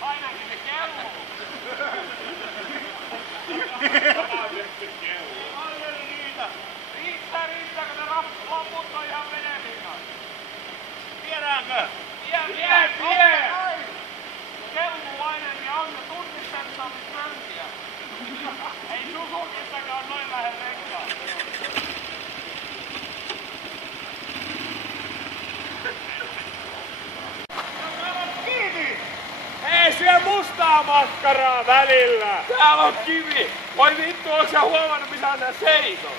Ainakin se kello. Riittää, kun ne loput on ihan venelinnan. Viedäänkö? Vie! Kelluainen ja on ne tunnistettamismäntiä. Ei Suzukistakaan noin lähde renkaan. Ei syö mustaa makkaraa välillä! Täällä on kivi! Voi vittu, ootko sä huomannut missä sä seisot?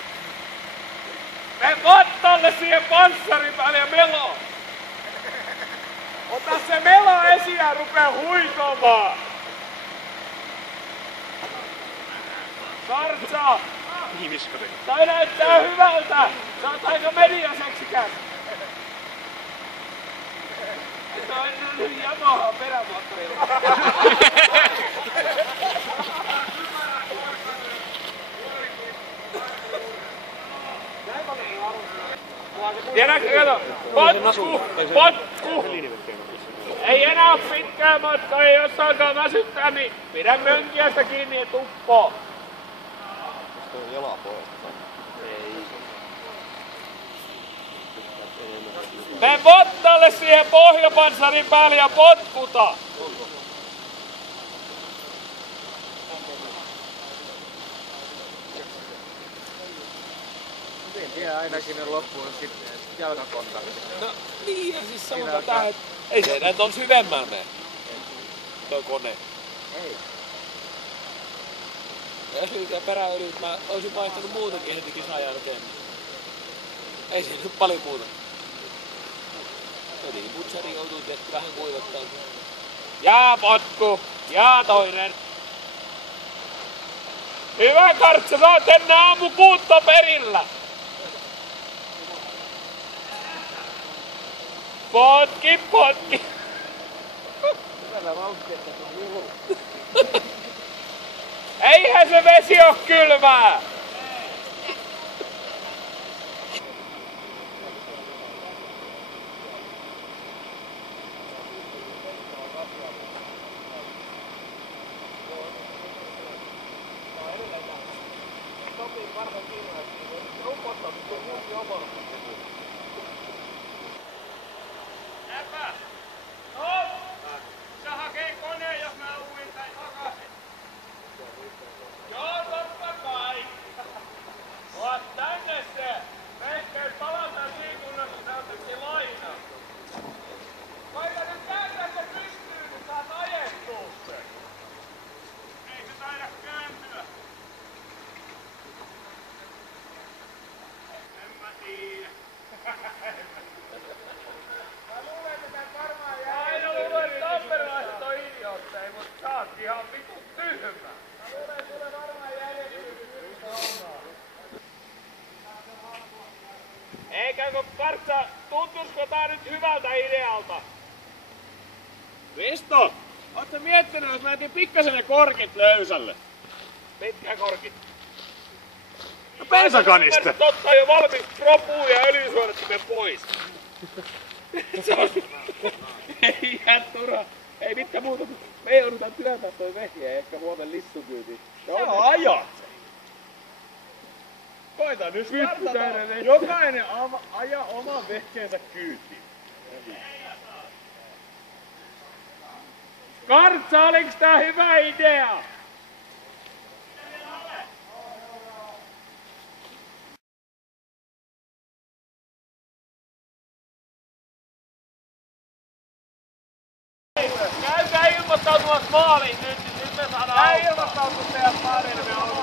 Me vattalle siihen panssarin päälle ja melo! Ota se melo esiin ja rupee huitomaan! Kartsa! Toi näyttää hyvältä! Sä oot aika mediaseksikäs! Toi on Yamaha perämoottorilla. Tiedätkö, kato, potku! Ei enää oo pitkää matkaa, ja jos alkaa väsyttää, niin pidä mönkiästä kiinni ja tuppoo. Tuo on jala pois. Ei. Mene bottalle siihen pohjapanssarin päälle ja potkuta! En tiedä, ainakin ne loppuun sitten jalkakontakti. No niin, ja siis sanotaan tähän, että ei se enää ton syvemmällä mene. Toi kone. Ei. Öljyt ja peräöljyt mä oisin vaihtanut muutenkin heti kisan jälkeen. Ei se nyt paljon muuta. Eli butsari joutuu tietty vähän kuivattaa. Ja potku! Ja toinen! Hyvä Kartsa, sä oot ennen aamu 6 perillä! Potki! Hyvällä vauhtia, että se on juhu. Eihän se vesi oo kylmää! Äpä! No! Sä hakee koneen, jos mä uin tän takasin. Joo, totta kai! Oot tänne se! Mehkäis palataan siinä kunnossa, kun sä otettiin lainaa. Koita nyt kääntää se pystyyn, niin saat ajettua sen. Ei se taida kääntyä. En mä tiedä. Mä luulen, että tän varmaan jää. Aina luulen, että tamperelaiset on idiootteja, mut sä oot ihan vitun tyhmä. Mä luulen, että tulee varmaan järjestynyt yhtä omaa. Eikäkö Kartsa, tuntuisiko tää nyt hyvältä idealta? Risto, ootte miettinyt, jos mä etin pikkasen ne korkit löysälle? Mitkä korkit? No bensakanista! Totta jo valmis propuun ja öljysuodattimen pois. Se on... Ei ihan turha. Ei mitään muuta. Me joudutaan työntää toi vehje ja ehkä huomen lissukyytiin. Joo, ajat! Koita nyt kartata. Jokainen aja oman vehkeensä kyytiin. Kartsa, oliks tää hyvä idea? Käykää ilmoittautumassa maaliin nyt, niin nyt me saadaan auttaa. Käy ilmoittautumassa teidän maaliin, niin me ollaan.